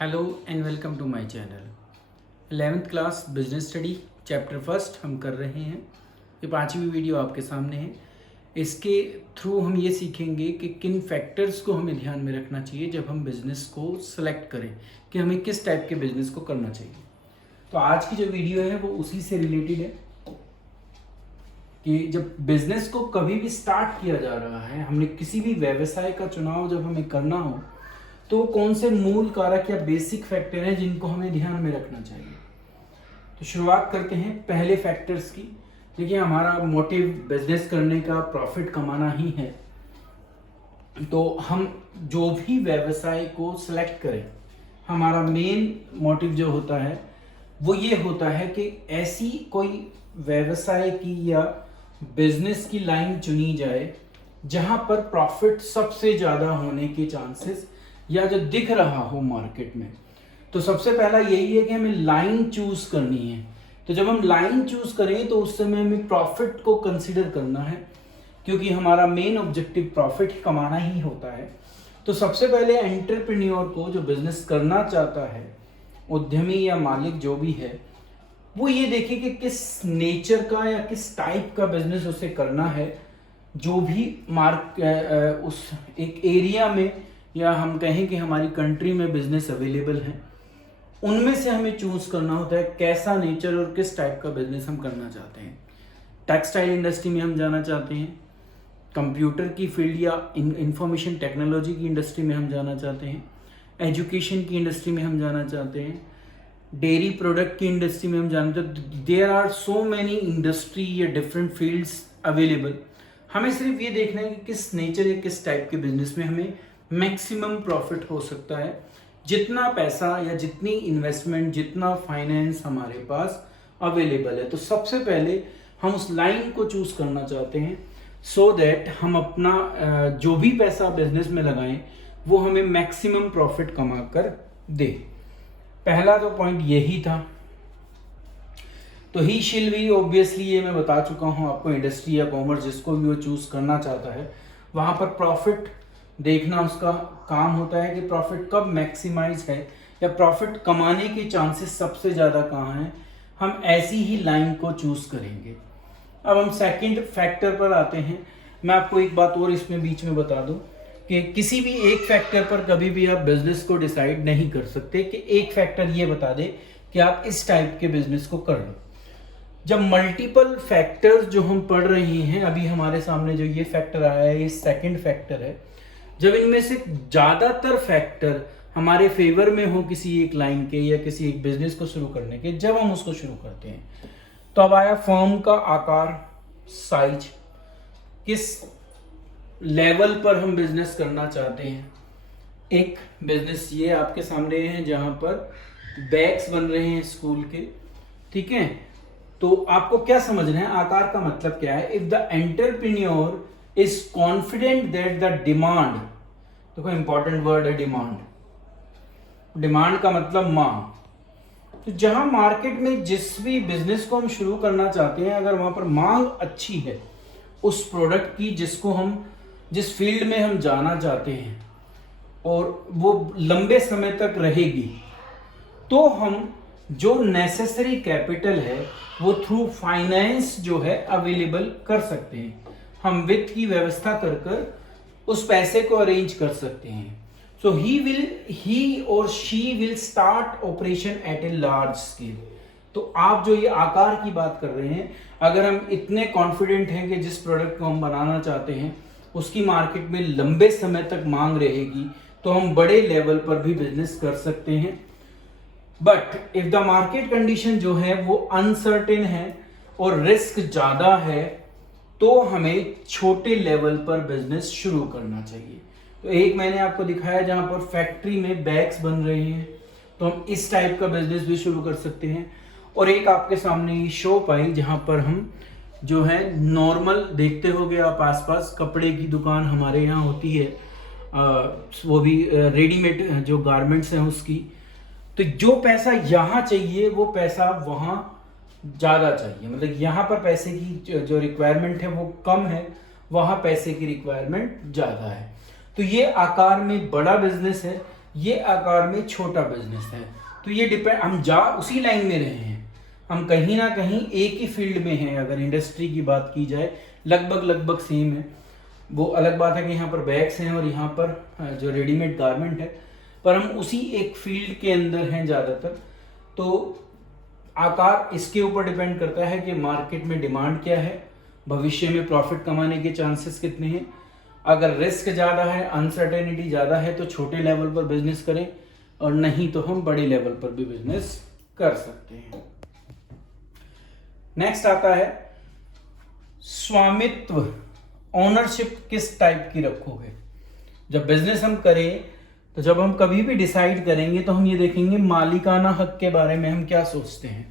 Hello and welcome to my channel. 11th class business study chapter first हम कर रहे हैं। ये 5वीं वीडियो आपके सामने है। इसके थ्रू हम ये सीखेंगे कि किन फैक्टर्स को हमें ध्यान में रखना चाहिए जब हम बिज़नेस को सिलेक्ट करें कि हमें किस टाइप के बिज़नेस को करना चाहिए। तो आज की जो वीडियो है वो उसी से रिलेटेड है कि जब बिज़नेस को कभी भी स्टार्ट किया जा रहा है, हमने किसी भी व्यवसाय का चुनाव जब हमें करना हो तो कौन से मूल कारक या बेसिक फैक्टर हैं जिनको हमें ध्यान में रखना चाहिए। तो शुरुआत करते हैं पहले फैक्टर्स की। देखिए, हमारा मोटिव बिजनेस करने का प्रॉफिट कमाना ही है, तो हम जो भी व्यवसाय को सिलेक्ट करें, हमारा मेन मोटिव जो होता है वो ये होता है कि ऐसी कोई व्यवसाय की या बिजनेस की लाइन चुनी जाए जहां पर प्रॉफिट सबसे ज़्यादा होने के चांसेस या जो दिख रहा हो मार्केट में। तो सबसे पहला यही है कि हमें लाइन चूज करनी है। तो जब हम लाइन चूज करें तो उस समय हमें प्रॉफिट को कंसीडर करना है, क्योंकि हमारा मेन ऑब्जेक्टिव प्रॉफिट कमाना ही होता है। तो सबसे पहले एंटरप्रेन्योर को, जो बिजनेस करना चाहता है, उद्यमी या मालिक जो भी है, वो ये देखे कि किस नेचर का या किस टाइप का बिजनेस उसे करना है। जो भी उस एक एरिया में या हम कहें कि हमारी कंट्री में बिजनेस अवेलेबल हैं, उनमें से हमें चूज करना होता है कैसा नेचर और किस टाइप का बिजनेस हम करना चाहते हैं। टेक्सटाइल इंडस्ट्री में हम जाना चाहते हैं, कंप्यूटर की फील्ड या इंफॉर्मेशन टेक्नोलॉजी की इंडस्ट्री में हम जाना चाहते हैं, एजुकेशन की इंडस्ट्री में हम जाना चाहते हैं, डेयरी प्रोडक्ट की इंडस्ट्री में हम जाना चाहते हैं। There are so many industry या डिफरेंट फील्ड्स अवेलेबल। हमें सिर्फ ये देखना है कि किस नेचर या किस टाइप के बिजनेस में हमें मैक्सिमम प्रॉफिट हो सकता है, जितना पैसा या जितनी इन्वेस्टमेंट, जितना फाइनेंस हमारे पास अवेलेबल है। तो सबसे पहले हम उस लाइन को चूज करना चाहते हैं सो दैट हम अपना जो भी पैसा बिजनेस में लगाएं वो हमें मैक्सिमम प्रॉफिट कमा कर दे। पहला तो पॉइंट यही था। तो ही शिल भी ऑब्वियसली ये मैं बता चुका हूं आपको, इंडस्ट्री या कॉमर्स जिसको भी वो चूज करना चाहता है, वहां पर प्रॉफिट देखना उसका काम होता है कि प्रॉफिट कब मैक्सिमाइज है या प्रॉफिट कमाने के चांसेस सबसे ज़्यादा कहाँ हैं। हम ऐसी ही लाइन को चूज करेंगे। अब हम सेकंड फैक्टर पर आते हैं। मैं आपको एक बात और इसमें बीच में बता दूं कि किसी भी एक फैक्टर पर कभी भी आप बिजनेस को डिसाइड नहीं कर सकते कि एक फैक्टर ये बता दे कि आप इस टाइप के बिजनेस को कर लो। जब मल्टीपल फैक्टर्स जो हम पढ़ रहे हैं, अभी हमारे सामने जो ये फैक्टर आया है, ये सेकंड फैक्टर है, जब इनमें से ज्यादातर फैक्टर हमारे फेवर में हो किसी एक लाइन के या किसी एक बिजनेस को शुरू करने के, जब हम उसको शुरू करते हैं, तो अब आया फर्म का आकार, साइज, किस लेवल पर हम बिजनेस करना चाहते हैं। एक बिजनेस ये आपके सामने है जहां पर बैग्स बन रहे हैं स्कूल के, ठीक है। तो आपको क्या समझना है, आकार का मतलब क्या है। If the entrepreneur is confident that the demand, देखो इंपॉर्टेंट वर्ड है डिमांड। डिमांड का मतलब मांग। तो जहां मार्केट में जिस भी बिजनेस को हम शुरू करना चाहते हैं, अगर वहां पर मांग अच्छी है उस प्रोडक्ट की जिसको हम, जिस फील्ड में हम जाना चाहते हैं, और वो लंबे समय तक रहेगी, तो हम जो नेसेसरी कैपिटल है वो थ्रू फाइनेंस जो है अवेलेबल कर सकते हैं। हम वित्त की व्यवस्था कर कर उस पैसे को अरेंज कर सकते हैं। सो ही और she will start operation at a large scale. तो आप जो ये आकार की बात कर रहे हैं, अगर हम इतने कॉन्फिडेंट हैं कि जिस प्रोडक्ट को हम बनाना चाहते हैं उसकी मार्केट में लंबे समय तक मांग रहेगी, तो हम बड़े लेवल पर भी बिजनेस कर सकते हैं। But if the market condition जो है वो अनसर्टेन है और रिस्क ज्यादा है, तो हमें छोटे लेवल पर बिजनेस शुरू करना चाहिए। तो एक मैंने आपको दिखाया जहां पर फैक्ट्री में बैग्स बन रहे हैं, तो हम इस टाइप का बिजनेस भी शुरू कर सकते हैं। और एक आपके सामने ये शॉप आई जहां पर हम जो है नॉर्मल, देखते होगे आप आसपास, कपड़े की दुकान हमारे यहाँ होती है, वो भी रेडीमेड जो गारमेंट्स हैं उसकी। तो जो पैसा यहाँ चाहिए वो पैसा वहाँ ज़्यादा चाहिए, मतलब यहाँ पर पैसे की जो रिक्वायरमेंट है वो कम है, वहाँ पैसे की रिक्वायरमेंट ज़्यादा है। तो ये आकार में बड़ा बिजनेस है ये आकार में छोटा बिजनेस है। तो ये डिपेंड, हम जा उसी लाइन में रहे हैं, हम कहीं ना कहीं एक ही फील्ड में हैं। अगर इंडस्ट्री की बात की जाए लगभग सेम है। वो अलग बात है कि यहाँ पर बैग्स हैं और यहाँ पर जो रेडीमेड गारमेंट है, पर हम उसी एक फील्ड के अंदर हैं ज़्यादातर। तो आकार इसके ऊपर डिपेंड करता है कि मार्केट में डिमांड क्या है, भविष्य में प्रॉफिट कमाने के चांसेस कितने हैं। अगर रिस्क ज़्यादा है, अनसर्टेनिटी ज़्यादा है, तो छोटे लेवल पर बिजनेस करें, और नहीं तो हम बड़े लेवल पर भी बिजनेस कर सकते हैं। नेक्स्ट आता है स्वामित्व, ओनरशिप किस टाइप की रखोगे। जब बिजनेस हम करें तो जब हम कभी भी डिसाइड करेंगे तो हम ये देखेंगे मालिकाना हक के बारे में हम क्या सोचते हैं।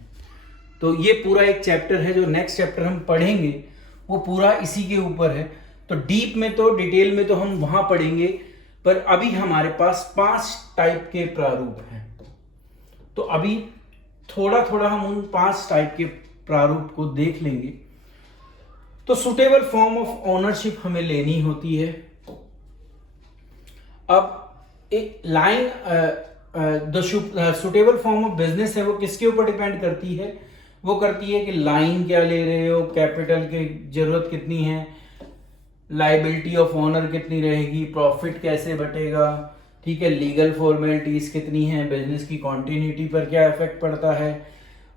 तो ये पूरा एक चैप्टर है, जो नेक्स्ट चैप्टर हम पढ़ेंगे वो पूरा इसी के ऊपर है। तो डीप में तो डिटेल में तो हम वहां पढ़ेंगे, पर अभी हमारे पास 5 टाइप के प्रारूप हैं। तो अभी थोड़ा थोड़ा हम उन 5 टाइप के प्रारूप को देख लेंगे। तो सुटेबल फॉर्म ऑफ ओनरशिप हमें लेनी होती है। अब एक line, the suitable form of business है, वो किसके ऊपर डिपेंड करती है? वो करती है कि लाइन क्या ले रहे हो, कैपिटल की जरूरत कितनी है, लाइबिलिटी ऑफ ओनर कितनी रहेगी, प्रॉफिट कैसे बटेगा, ठीक है, लीगल फॉर्मेलिटीज कितनी है, बिजनेस की कॉन्टिन्यूटी पर क्या इफेक्ट पड़ता है,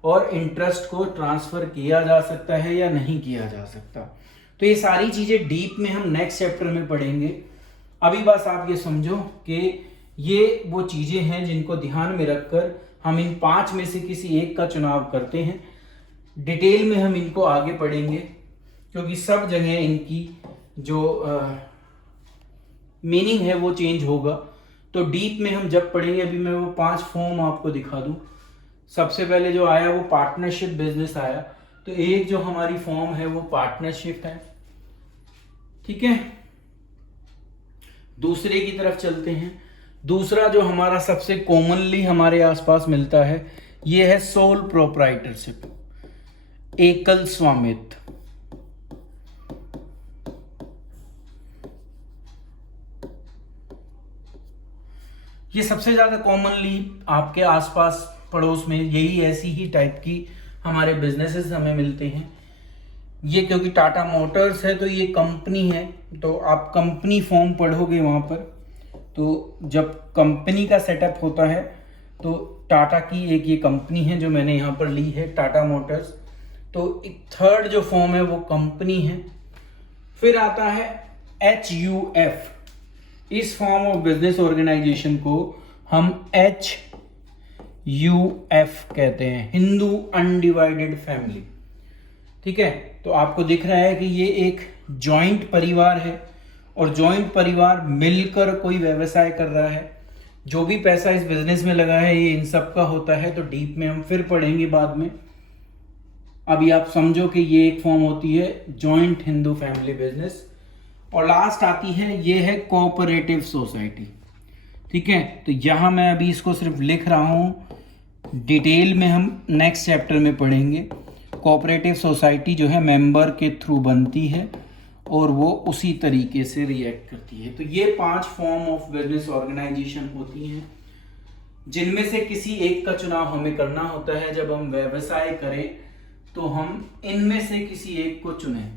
और इंटरेस्ट को ट्रांसफर किया जा सकता है या नहीं किया जा सकता। तो ये सारी चीजें डीप में हम नेक्स्ट चैप्टर में पढ़ेंगे। अभी बस आप ये समझो कि ये वो चीजें हैं जिनको ध्यान में रखकर हम इन 5 में से किसी एक का चुनाव करते हैं। डिटेल में हम इनको आगे पढ़ेंगे, क्योंकि सब जगह इनकी जो मीनिंग है वो चेंज होगा। तो डीप में हम जब पढ़ेंगे, अभी मैं वो 5 फॉर्म आपको दिखा दूं। सबसे पहले जो आया वो पार्टनरशिप बिजनेस आया। तो एक जो हमारी फॉर्म है वो पार्टनरशिप है, ठीक है। दूसरे की तरफ चलते हैं। दूसरा जो हमारा सबसे कॉमनली हमारे आसपास मिलता है, ये है सोल प्रोप्राइटरशिप, एकल स्वामित्व। ये सबसे ज्यादा कॉमनली आपके आसपास पड़ोस में यही ऐसी ही टाइप की हमारे बिजनेसेस हमें मिलते हैं। ये क्योंकि टाटा मोटर्स है तो ये कंपनी है, तो आप कंपनी फॉर्म पढ़ोगे वहाँ पर। तो जब कंपनी का सेटअप होता है तो टाटा की एक ये कंपनी है जो मैंने यहाँ पर ली है, टाटा मोटर्स। तो एक थर्ड जो फॉर्म है वो कंपनी है। फिर आता है HUF। इस फॉर्म ऑफ बिजनेस ऑर्गेनाइजेशन को हम HUF कहते हैं, हिंदू अनडिवाइडेड फैमिली, ठीक है। तो आपको दिख रहा है कि ये एक जॉइंट परिवार है, और जॉइंट परिवार मिलकर कोई व्यवसाय कर रहा है। जो भी पैसा इस बिजनेस में लगा है ये इन सब का होता है। तो डीप में हम फिर पढ़ेंगे बाद में। अभी आप समझो कि ये एक फॉर्म होती है जॉइंट हिंदू फैमिली बिजनेस। और लास्ट आती है, ये है कोऑपरेटिव सोसाइटी, ठीक है। तो यहाँ मैं अभी इसको सिर्फ लिख रहा हूँ, डिटेल में हम नेक्स्ट चैप्टर में पढ़ेंगे। कोऑपरेटिव सोसाइटी जो है मेंबर के थ्रू बनती है और वो उसी तरीके से रिएक्ट करती है। तो ये 5 फॉर्म ऑफ बिजनेस ऑर्गेनाइजेशन होती हैं, जिनमें से किसी एक का चुनाव हमें करना होता है। जब हम व्यवसाय करें तो हम इनमें से किसी एक को चुनें।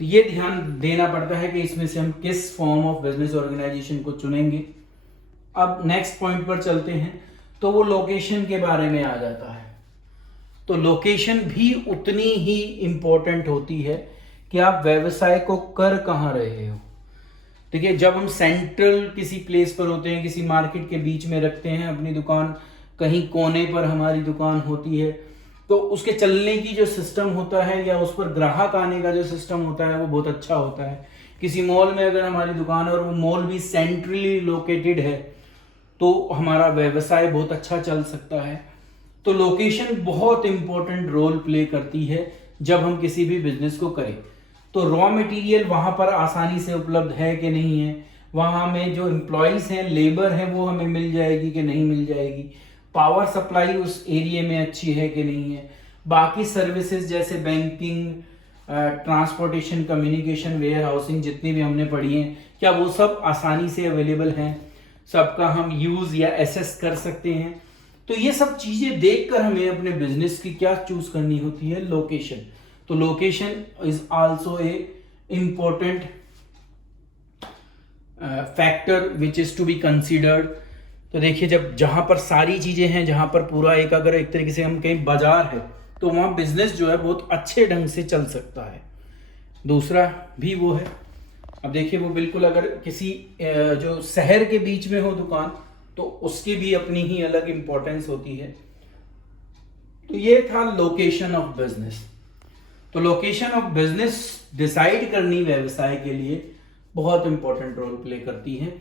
तो ये ध्यान देना पड़ता है कि इसमें से हम किस फॉर्म ऑफ बिजनेस ऑर्गेनाइजेशन को चुनेंगे। अब नेक्स्ट पॉइंट पर चलते हैं, तो वो लोकेशन के बारे में आ जाता है। तो लोकेशन भी उतनी ही इंपॉर्टेंट होती है कि आप व्यवसाय को कर कहाँ रहे हो। देखिए, जब हम सेंट्रल किसी प्लेस पर होते हैं, किसी मार्केट के बीच में रखते हैं अपनी दुकान, कहीं कोने पर हमारी दुकान होती है, तो उसके चलने की जो सिस्टम होता है या उस पर ग्राहक आने का जो सिस्टम होता है वो बहुत अच्छा होता है। किसी मॉल में अगर हमारी दुकान है और वो मॉल भी सेंट्रली लोकेटेड है तो हमारा व्यवसाय बहुत अच्छा चल सकता है। तो लोकेशन बहुत इंपॉर्टेंट रोल प्ले करती है जब हम किसी भी बिजनेस को करें। तो रॉ मटेरियल वहाँ पर आसानी से उपलब्ध है कि नहीं है, वहाँ में जो एम्प्लॉयज़ हैं, लेबर है, वो हमें मिल जाएगी कि नहीं मिल जाएगी, पावर सप्लाई उस एरिया में अच्छी है कि नहीं है, बाकी सर्विसेज जैसे banking, transportation, communication, warehousing, जितनी भी हमने पढ़ी हैं, क्या वो सब आसानी से अवेलेबल हैं, सबका हम यूज़ या एसेस कर सकते हैं। तो ये सब चीज़ें देखकर हमें अपने बिजनेस की क्या चूज करनी होती है, लोकेशन। तो location is also a important factor which is to be considered. तो देखिए, जब जहां पर सारी चीजें हैं, जहां पर पूरा अगर एक तरीके से हम कहीं बाजार है, तो वहां बिजनेस जो है बहुत अच्छे ढंग से चल सकता है। दूसरा भी वो है, अब देखिए वो बिल्कुल अगर किसी जो शहर के बीच में हो दुकान, तो उसकी भी अपनी ही अलग इंपॉर्टेंस होती है। तो ये था लोकेशन ऑफ बिजनेस। तो लोकेशन ऑफ बिजनेस डिसाइड करनी व्यवसाय के लिए बहुत इंपॉर्टेंट रोल प्ले करती है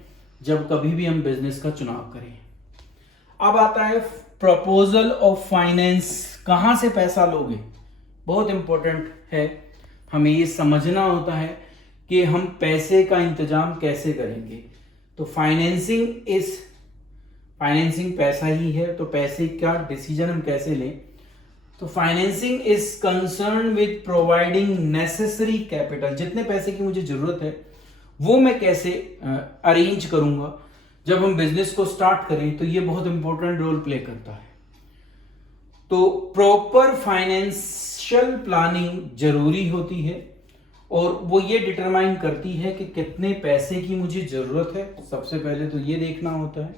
जब कभी भी हम बिजनेस का चुनाव करें। अब आता है प्रपोजल ऑफ फाइनेंस। कहां से पैसा लोगे, बहुत इंपॉर्टेंट है। हमें ये समझना होता है कि हम पैसे का इंतजाम कैसे करेंगे। तो फाइनेंसिंग पैसा ही है, तो पैसे का डिसीजन हम कैसे लें। तो financing is concern with providing necessary capital. जितने पैसे की मुझे जरूरत है वो मैं कैसे अरेंज करूंगा जब हम बिजनेस को स्टार्ट करें, तो ये बहुत इंपॉर्टेंट रोल प्ले करता है। तो प्रॉपर फाइनेंशियल प्लानिंग जरूरी होती है और वो ये डिटरमाइन करती है कि कितने पैसे की मुझे जरूरत है। सबसे पहले तो ये देखना होता है।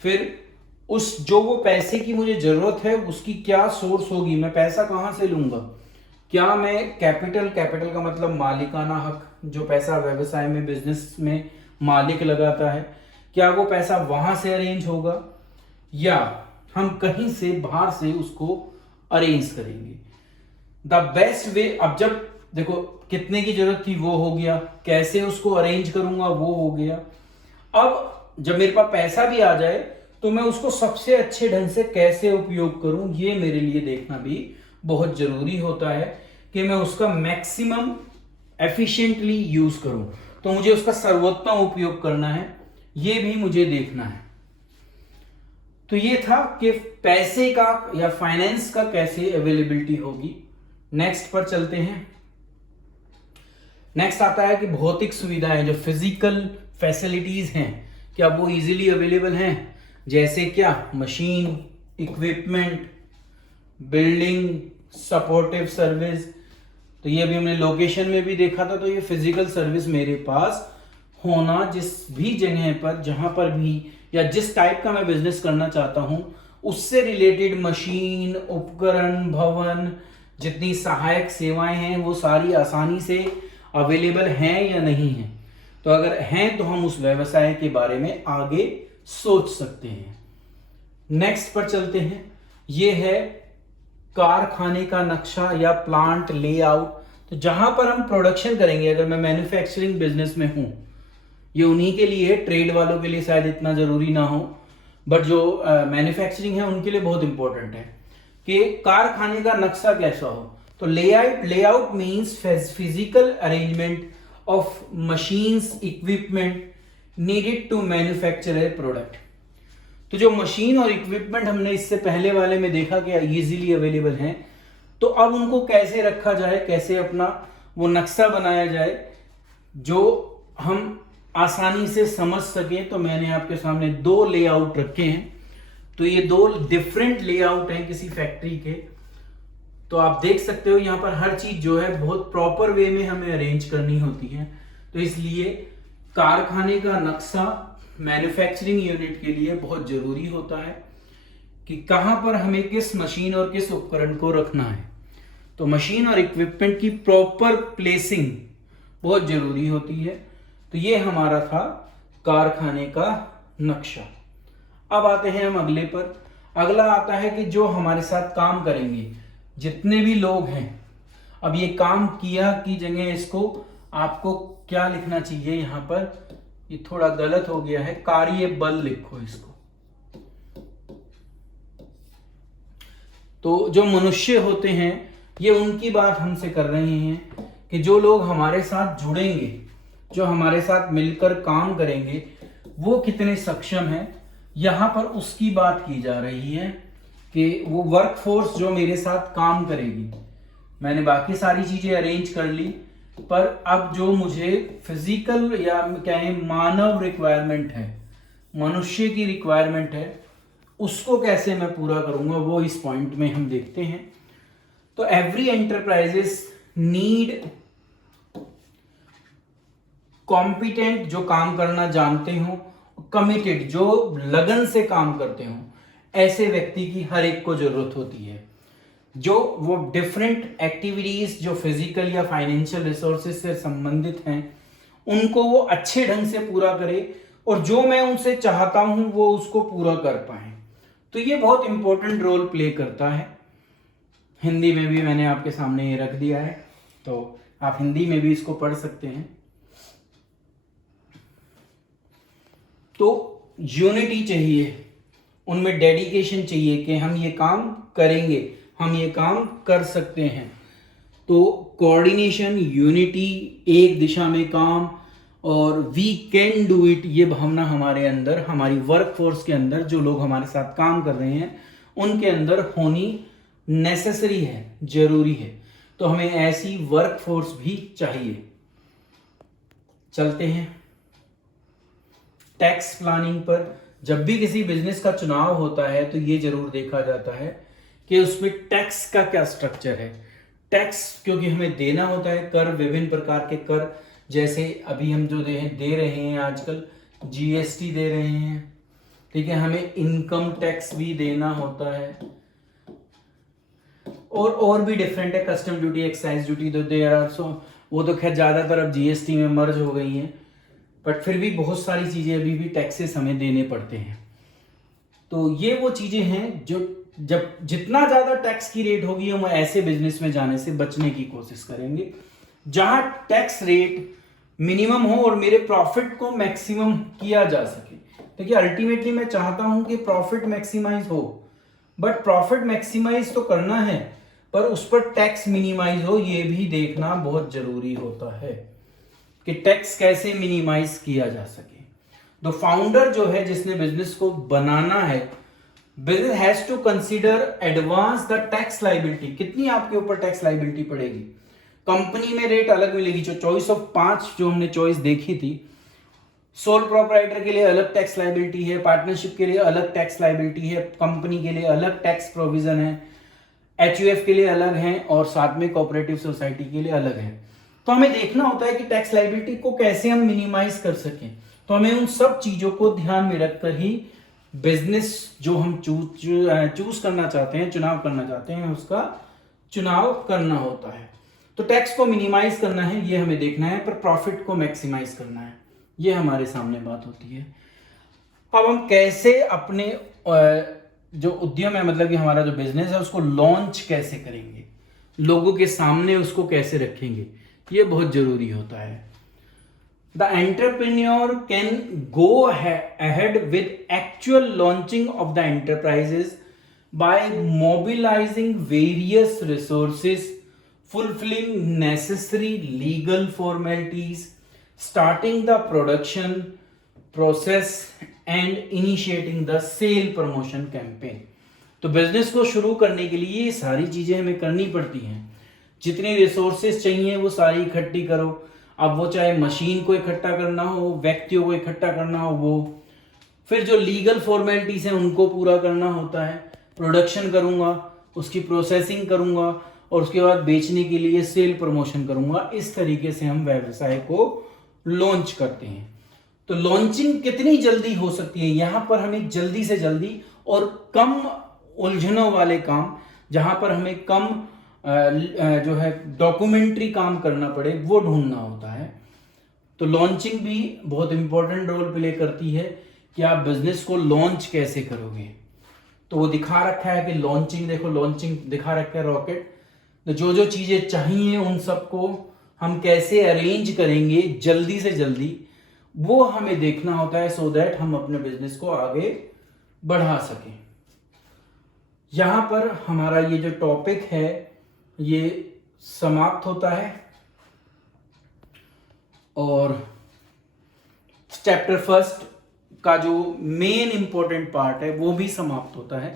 फिर वो पैसे की मुझे जरूरत है उसकी क्या सोर्स होगी, मैं पैसा कहां से लूंगा। क्या मैं कैपिटल का मतलब मालिकाना हक, जो पैसा व्यवसाय में, बिजनेस में मालिक लगाता है, क्या वो पैसा वहां से अरेंज होगा या हम कहीं से बाहर से उसको अरेंज करेंगे। द बेस्ट वे, अब जब देखो कितने की जरूरत थी वो हो गया, कैसे उसको अरेंज करूंगा वो हो गया। अब जब मेरे पास पैसा भी आ जाए तो मैं उसको सबसे अच्छे ढंग से कैसे उपयोग करूं, ये मेरे लिए देखना भी बहुत जरूरी होता है कि मैं उसका मैक्सिमम एफिशिएंटली यूज करूं। तो मुझे उसका सर्वोत्तम उपयोग करना है, ये भी मुझे देखना है। तो ये था कि पैसे का या फाइनेंस का कैसे अवेलेबिलिटी होगी। नेक्स्ट पर चलते हैं। नेक्स्ट आता है कि भौतिक सुविधाएं, जो फिजिकल फैसिलिटीज हैं, क्या वो इजीली अवेलेबल हैं। जैसे क्या, machine, equipment, building, supportive service. तो ये भी हमने लोकेशन में भी देखा था। तो ये फिजिकल सर्विस मेरे पास होना, जिस भी जगह पर, जहां पर भी या जिस टाइप का मैं बिजनेस करना चाहता हूं, उससे रिलेटेड मशीन, उपकरण, भवन, जितनी सहायक सेवाएं हैं वो सारी आसानी से अवेलेबल हैं या नहीं हैं। तो अगर हैं तो हम उस व्यवसाय के बारे में आगे सोच सकते हैं। नेक्स्ट पर चलते हैं। ये है कारखाने का नक्शा या प्लांट लेआउट। तो जहां पर हम प्रोडक्शन करेंगे, अगर मैं मैन्युफैक्चरिंग बिजनेस में हूं, ये उन्हीं के लिए, ट्रेड वालों के लिए शायद इतना जरूरी ना हो, बट जो मैन्युफैक्चरिंग है उनके लिए बहुत इंपॉर्टेंट है कि कारखाने का नक्शा कैसा हो। तो layout means physical arrangement of machines, equipment needed to manufacture a product. तो जो मशीन और इक्विपमेंट हमने इससे पहले वाले में देखा कि इजीली अवेलेबल हैं, तो अब उनको कैसे रखा जाए, कैसे अपना वो नक्शा बनाया जाए जो हम आसानी से समझ सके। तो मैंने आपके सामने 2 लेआउट रखे हैं। तो ये 2 डिफरेंट लेआउट हैं किसी फैक्ट्री के। तो आप देख सकते हो यहाँ पर हर चीज जो है बहुत प्रॉपर वे में हमें अरेंज करनी होती है। तो इसलिए कारखाने का नक्शा मैन्युफैक्चरिंग यूनिट के लिए बहुत जरूरी होता है कि कहां पर हमें किस मशीन और किस उपकरण को रखना है। तो मशीन और इक्विपमेंट की प्रॉपर प्लेसिंग बहुत जरूरी होती है। तो ये हमारा था कारखाने का नक्शा। अब आते हैं हम अगले पर। अगला आता है कि जो हमारे साथ काम करेंगे, जितने भी लोग हैं। अब ये काम किया की जगह इसको आपको क्या लिखना चाहिए, यहां पर ये थोड़ा गलत हो गया है, कार्य बल लिखो इसको। तो जो मनुष्य होते हैं, ये उनकी बात हमसे कर रहे हैं कि जो लोग हमारे साथ जुड़ेंगे, जो हमारे साथ मिलकर काम करेंगे, वो कितने सक्षम हैं। यहां पर उसकी बात की जा रही है कि वो वर्कफोर्स जो मेरे साथ काम करेगी, मैंने बाकी सारी चीजें अरेंज कर ली, पर अब जो मुझे फिजिकल या कहें मानव रिक्वायरमेंट है, मनुष्य की रिक्वायरमेंट है, उसको कैसे मैं पूरा करूंगा, वो इस पॉइंट में हम देखते हैं। तो एवरी एंटरप्राइजेस नीड कॉम्पिटेंट, जो काम करना जानते हो, कमिटेड, जो लगन से काम करते हो, ऐसे व्यक्ति की हर एक को जरूरत होती है, जो वो डिफरेंट एक्टिविटीज जो फिजिकल या फाइनेंशियल रिसोर्सेज से संबंधित हैं उनको वो अच्छे ढंग से पूरा करे, और जो मैं उनसे चाहता हूं वो उसको पूरा कर पाए। तो ये बहुत इंपॉर्टेंट रोल प्ले करता है। हिंदी में भी मैंने आपके सामने ये रख दिया है, तो आप हिंदी में भी इसको पढ़ सकते हैं। तो यूनिटी चाहिए, उनमें डेडिकेशन चाहिए कि हम ये काम करेंगे, हम ये काम कर सकते हैं। तो कोऑर्डिनेशन, यूनिटी, एक दिशा में काम और वी कैन डू इट, ये भावना हमारे अंदर, हमारी वर्कफोर्स के अंदर, जो लोग हमारे साथ काम कर रहे हैं उनके अंदर होनी नेसेसरी है, जरूरी है। तो हमें ऐसी वर्कफोर्स भी चाहिए। चलते हैं टैक्स प्लानिंग पर। जब भी किसी बिजनेस का चुनाव होता है तो ये जरूर देखा जाता है कि उसमें टैक्स का क्या स्ट्रक्चर है। टैक्स क्योंकि हमें देना होता है, कर, विभिन्न प्रकार के कर, जैसे अभी हम जो दे रहे हैं आजकल, जीएसटी दे रहे हैं, ठीक है, हमें इनकम टैक्स भी देना होता है, और भी डिफरेंट है, कस्टम ड्यूटी, एक्साइज ड्यूटी, तो देयर आर सो, वो तो खैर ज्यादातर अब जीएसटी में मर्ज हो गई हैं, बट फिर भी बहुत सारी चीजें अभी भी टैक्सेस हमें देने पड़ते हैं। तो ये वो चीजें हैं जो जब जितना ज्यादा टैक्स की रेट होगी हम ऐसे बिजनेस में जाने से बचने की कोशिश करेंगे जहां टैक्स रेट मिनिमम हो और मेरे प्रॉफिट को मैक्सिमम किया जा सके। देखिए अल्टीमेटली मैं चाहता हूं कि प्रॉफिट मैक्सिमाइज हो, बट प्रॉफिट मैक्सिमाइज तो करना है पर उस पर टैक्स मिनिमाइज हो, ये भी देखना बहुत जरूरी होता है कि टैक्स कैसे मिनिमाइज किया जा सके। तो फाउंडर जो है जिसने बिजनेस को बनाना है, business has to consider advance the tax liability, कितनी आपके ऊपर टैक्स लाइबिलिटी पड़ेगी। कंपनी में रेट अलग मिलेगी, जो चॉइस ऑफ 5 जो हमने चॉइस देखी थी, सोल प्रोप्राइटर के लिए अलग टैक्स लाइबिलिटी है, पार्टनरशिप के लिए अलग टैक्स लाइबिलिटी है, कंपनी के लिए अलग टैक्स प्रोविजन है, एचयूएफ के लिए अलग है, और साथ में कोऑपरेटिव सोसाइटी के लिए अलग है। तो हमें देखना होता है कि टैक्स लाइबिलिटी को कैसे हम मिनिमाइज कर सकें। तो हमें उन सब चीजों को ध्यान में रखकर ही बिजनेस जो हम चूज करना चाहते हैं, चुनाव करना चाहते हैं, उसका चुनाव करना होता है। तो टैक्स को मिनिमाइज करना है, ये हमें देखना है, पर प्रॉफिट को मैक्सिमाइज करना है, ये हमारे सामने बात होती है। अब हम कैसे अपने जो उद्यम है, मतलब कि हमारा जो बिजनेस है, उसको लॉन्च कैसे करेंगे, लोगों के सामने उसको कैसे रखेंगे, ये बहुत जरूरी होता है। The entrepreneur can go ahead with actual launching of the enterprises by mobilizing various resources, fulfilling necessary legal formalities, starting the production process and initiating the sale promotion campaign। तो बिजनेस को शुरू करने के लिए ये सारी चीजें हमें करनी पड़ती हैं। जितनी रिसोर्सेज चाहिए वो सारी इकट्ठी करो, अब वो चाहे मशीन को इकट्ठा करना हो, व्यक्तियों को इकट्ठा करना हो, वो फिर जो लीगल फॉर्मेलिटीज हैं उनको पूरा करना होता है, प्रोडक्शन करूंगा, उसकी प्रोसेसिंग करूंगा, और उसके बाद बेचने के लिए सेल प्रमोशन करूंगा। इस तरीके से हम व्यवसाय को लॉन्च करते हैं। तो लॉन्चिंग कितनी जल्दी हो सकती है, यहां पर हमें जल्दी से जल्दी और कम उलझनों वाले काम, जहां पर हमें कम जो है डॉक्यूमेंट्री काम करना पड़े, वो ढूंढना होता है। तो लॉन्चिंग भी बहुत इंपॉर्टेंट रोल प्ले करती है कि आप बिजनेस को लॉन्च कैसे करोगे। तो वो दिखा रखा है कि लॉन्चिंग, देखो लॉन्चिंग दिखा रखा है रॉकेट। तो जो जो चीजें चाहिए उन सबको हम कैसे अरेंज करेंगे जल्दी से जल्दी, वो हमें देखना होता है, सो दैट हम अपने बिजनेस को आगे बढ़ा सकें। यहां पर हमारा ये जो टॉपिक है ये समाप्त होता है, और चैप्टर फर्स्ट का जो मेन इंपॉर्टेंट पार्ट है वो भी समाप्त होता है।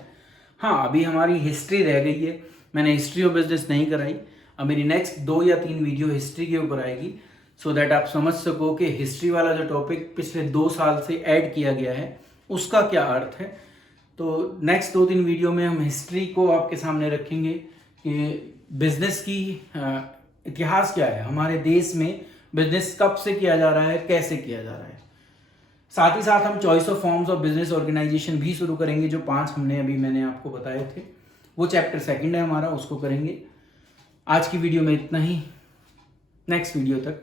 हाँ, अभी हमारी हिस्ट्री रह गई है, मैंने हिस्ट्री ऑफ बिजनेस नहीं कराई, अब मेरी नेक्स्ट 2 या 3 वीडियो हिस्ट्री के ऊपर आएगी, सो दैट आप समझ सको कि हिस्ट्री वाला जो टॉपिक पिछले 2 साल से ऐड किया गया है उसका क्या अर्थ है। तो नेक्स्ट 2-3 वीडियो में हम हिस्ट्री को आपके सामने रखेंगे कि बिजनेस की इतिहास क्या है, हमारे देश में बिजनेस कब से किया जा रहा है, कैसे किया जा रहा है। साथ ही साथ हम choice of forms of business organisation भी शुरू करेंगे, जो 5 हमने अभी मैंने आपको बताए थे, वो चैप्टर 2 है हमारा, उसको करेंगे। आज की वीडियो में इतना ही, नेक्स्ट वीडियो तक